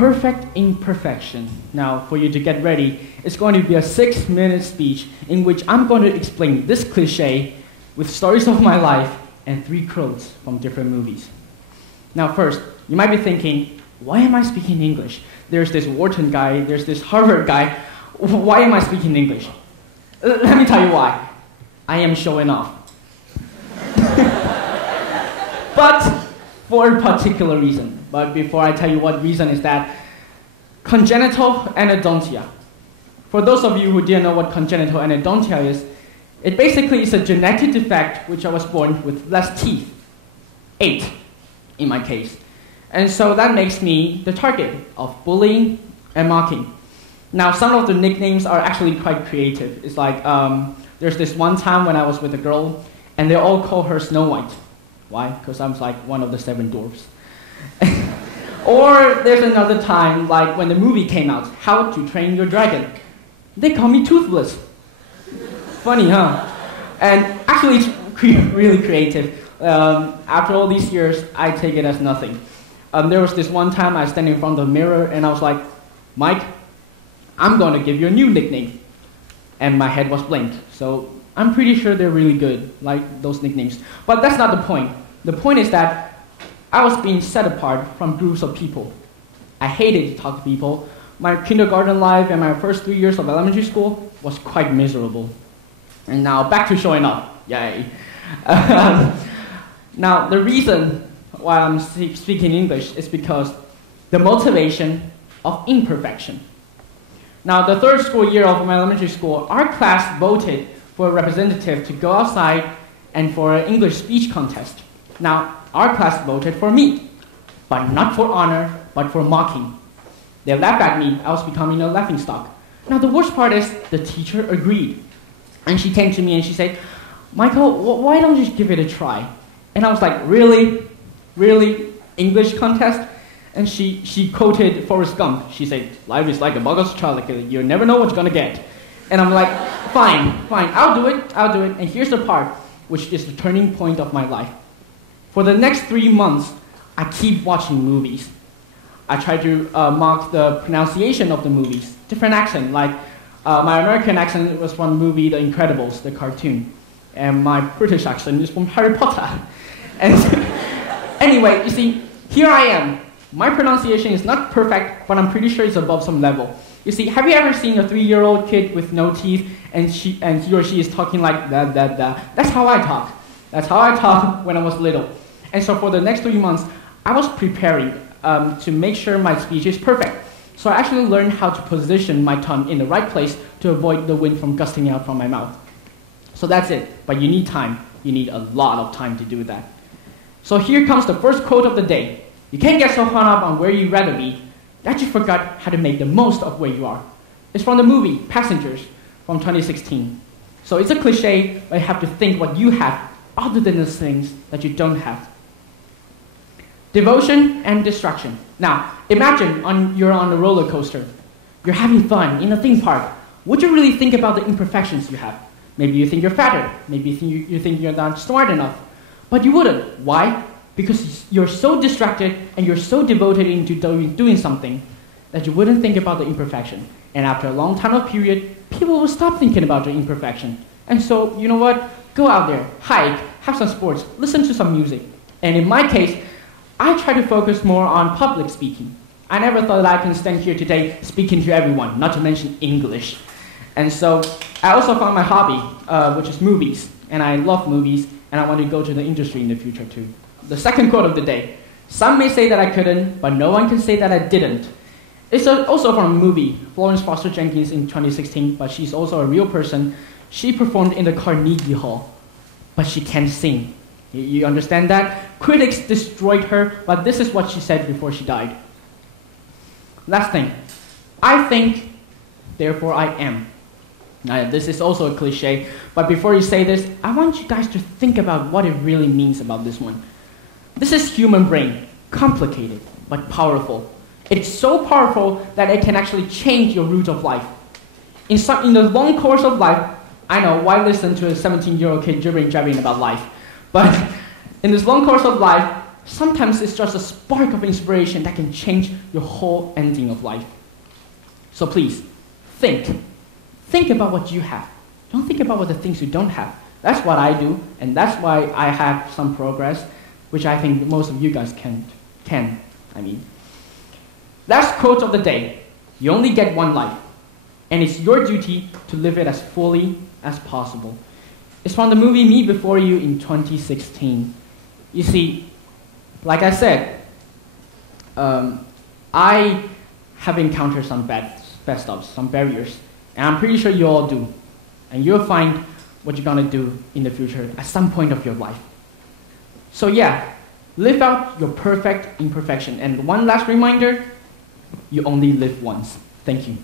perfect imperfection. Now, for you to get ready, it's going to be a 6-minute speech in which I'm going to explain this cliche with stories of my life and 3 quotes from different movies. Now, first, you might be thinking, why am I speaking English? There's this Wharton guy, there's this Harvard guy. Why am I speaking English? Let me tell you why. I am showing off. But for a particular reason. But before I tell you what reason is that, congenital anhedonia. For those of you who didn't know what congenital anhedonia is, it basically is a genetic defect which I was born with less teeth. 8, in my case. And so that makes me the target of bullying and mocking. Now, some of the nicknames are actually quite creative. It's like, there's this one time when I was with a girl, and they all call her Snow White. Why? Because I'm like one of the 7 dwarfs. Or there's another time, like when the movie came out, How to Train Your Dragon. They call me Toothless. Funny, huh? And actually, it's really creative. After all these years, I take it as nothing. There was this one time I was standing in front of the mirror, and I was like, Mike, I'm going to give you a new nickname. And my head was blank. So I'm pretty sure they're really good, like those nicknames. But that's not the point. The point is that I was being set apart from groups of people. I hated to talk to people. My kindergarten life and my first 3 years of elementary school was quite miserable. And now back to showing off. Yay. Now the reason why I'm speaking English is because the motivation of imperfection. Now, the 3rd school year of my elementary school, our class voted for a representative to go outside and for an English speech contest. Now, our class voted for me, but not for honor, but for mocking. They laughed at me. I was becoming a laughingstock. Now, the worst part is the teacher agreed. And she came to me and she said, Michael, why don't you give it a try? And I was like, really? Really? English contest? And she quoted Forrest Gump. She said, life is like a box of chocolate. You never know what you're going to get. And I'm like, fine, I'll do it. And here's the part, which is the turning point of my life. For the next 3 months, I keep watching movies. I try to mock the pronunciation of the movies. Different accent, like my American accent was from the movie The Incredibles, the cartoon. And my British accent is from Harry Potter. And anyway, you see, here I am. My pronunciation is not perfect, but I'm pretty sure it's above some level. You see, have you ever seen a 3-year-old kid with no teeth and he or she is talking like that? That's how I talk. That's how I talked when I was little. And so for the next 3 months, I was preparing to make sure my speech is perfect. So I actually learned how to position my tongue in the right place to avoid the wind from gusting out from my mouth. So that's it. But you need time. You need a lot of time to do that. So here comes the first quote of the day. You can't get so hung up on where you'd rather be that you forgot how to make the most of where you are. It's from the movie Passengers from 2016. So it's a cliche, but you have to think what you have other than the things that you don't have. Devotion and distraction. Now, imagine you're on a roller coaster. You're having fun in a theme park. Would you really think about the imperfections you have? Maybe you think you're fatter. Maybe you think you're not smart enough. But you wouldn't. Why? Because you're so distracted and you're so devoted into doing something that you wouldn't think about the imperfection. And after a long time of period, people will stop thinking about the imperfection. And so, you know what? Go out there, hike, have some sports, listen to some music. And in my case, I try to focus more on public speaking. I never thought that I can stand here today speaking to everyone, not to mention English. And so I also found my hobby, which is movies. And I love movies, and I want to go to the industry in the future too. The second quote of the day. Some may say that I couldn't, but no one can say that I didn't. It's also from a movie, Florence Foster Jenkins in 2016, but she's also a real person. She performed in the Carnegie Hall, but she can't sing. You understand that? Critics destroyed her, but this is what she said before she died. Last thing. I think, therefore I am. Now, this is also a cliche, but before you say this, I want you guys to think about what it really means about this one. This is human brain, complicated, but powerful. It's so powerful that it can actually change your route of life. In the long course of life, I know, why listen to a 17-year-old kid jabbering about life? But in this long course of life, sometimes it's just a spark of inspiration that can change your whole ending of life. So please, think. Think about what you have. Don't think about what the things you don't have. That's what I do, and that's why I have some progress, which I think most of you guys can. Last quote of the day. You only get one life, and it's your duty to live it as fully as possible. It's from the movie Me Before You in 2016. You see, like I said, I have encountered some bad stuff, some barriers, and I'm pretty sure you all do. And you'll find what you're gonna do in the future at some point of your life. So yeah, live out your perfect imperfection. And one last reminder, you only live once. Thank you.